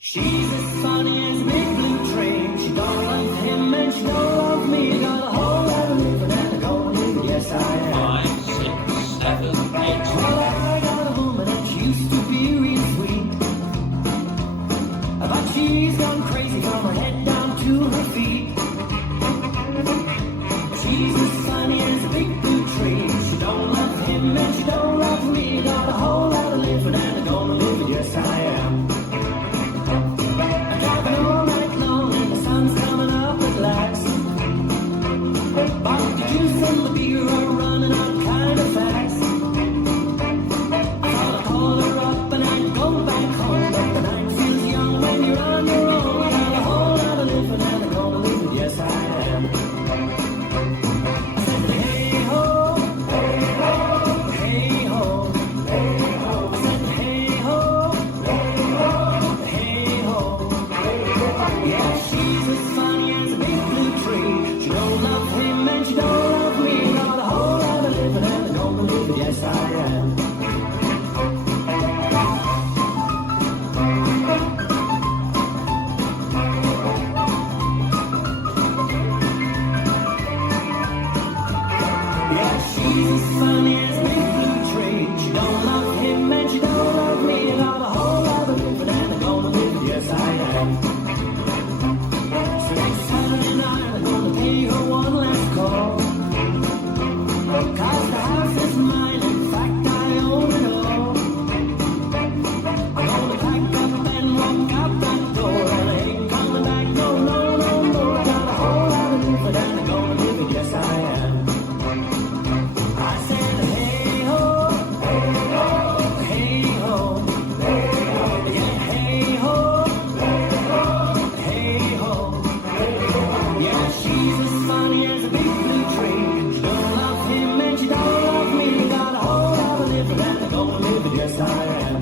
She's as funny as a big blue train. She don't love him and she don't love me. Got a whole lot of living and a going, yes I am. 5, 6, 7, 8. Well, I got a woman and she used to be real sweet, but she's gone crazy from her head down to her feet. She's as funny as a big blue tree. She don't love him and she don't love me. Got a whole lot of living and a gonna live, yes I am. I'm driving all night long and the sun's coming up at last, but the juice and the beer are running out kind of fast. I thought I'd call her up and I'd go back home, but the night feels young when you're on your own. I got a whole lot of living and I'm gonna live, yes I am. I said hey ho, hey ho, hey ho, hey ho. I said hey ho, hey ho, hey ho. Yeah, she's as funny as a big blue tree. She don't love him and she don't love me. Got a whole lot of living and I'm gonna live, yes I am. Yeah, she's as funny as a big blue tree. She don't love him and she don't love me. Got a whole lot of living and I'm gonna live, yes I am. So next Saturday night I'm gonna pay her one last call, 'cause the house is mine, in fact I own it all. I'm gonna pack up and walk out that door, and I ain't coming back, no, no, no more. Got a whole lot of living and I'm gonna live it, yes I am. I said hey ho, hey ho, hey ho, hey ho. Yeah, hey ho, hey ho, hey ho. Yeah, she's as funny as a big blue tree. She don't love him and she don't love me. Got a whole lot of living and I'm gonna live it, yes I am.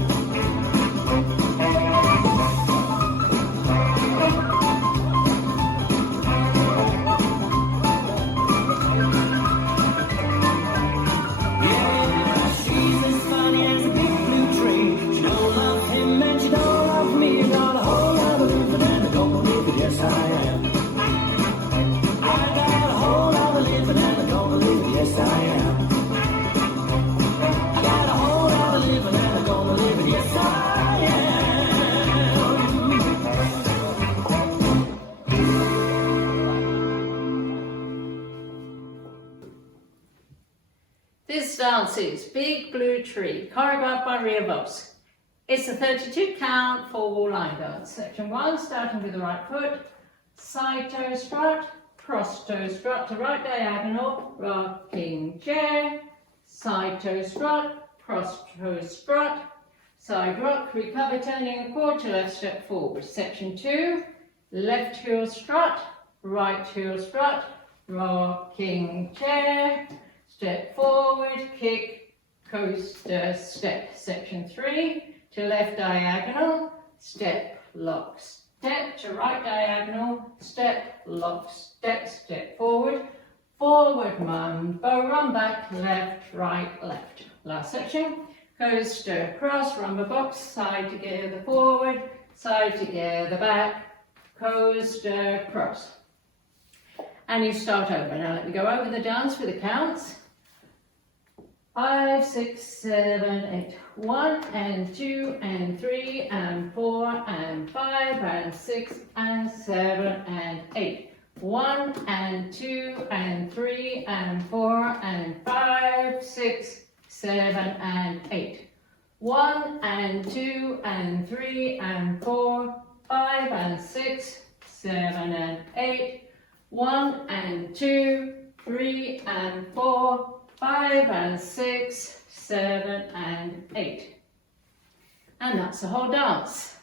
Yeah, she's as funny as a big blue tree. She don't love him and she don't love me. Got a whole lot of living and I'm gonna live it, yes I am. I got a whole lot of living and I'm gonna live it, yes I am. I got a whole lot of living and I'm gonna live it, yes I am. This dance is Big Blue Tree, choreographed by Rhea Voss. It's a 32 count 4-wall line dance. Section 1, starting with the right foot, side toe strut, cross toe strut to right diagonal, rocking chair, side toe strut, cross toe strut, side rock, recover turning a quad to left step forward. Section 2, left heel strut, right heel strut, rocking chair, step forward, kick, coaster, step. Section 3, to left diagonal, step, lock, step, to right diagonal, step, lock, step, step forward, forward mambo, run back, left, right, left. Last section, coaster, cross, rumba box, side together forward, side together back, coaster, cross. And you start over. Now let me go over the dance with the counts. 5, 6, 7, 8. 1 and 2 and 3 and 4 and 5 and 6 and 7 and 8. 1 and 2 and 3 and 4 and 5, 6, 7 and 8. 1 and 2 and 3 and 4, 5 and 6, 7 and 8. 1 and 2, 3 and 4, 5 and 6, 7 and 8. And that's the whole dance.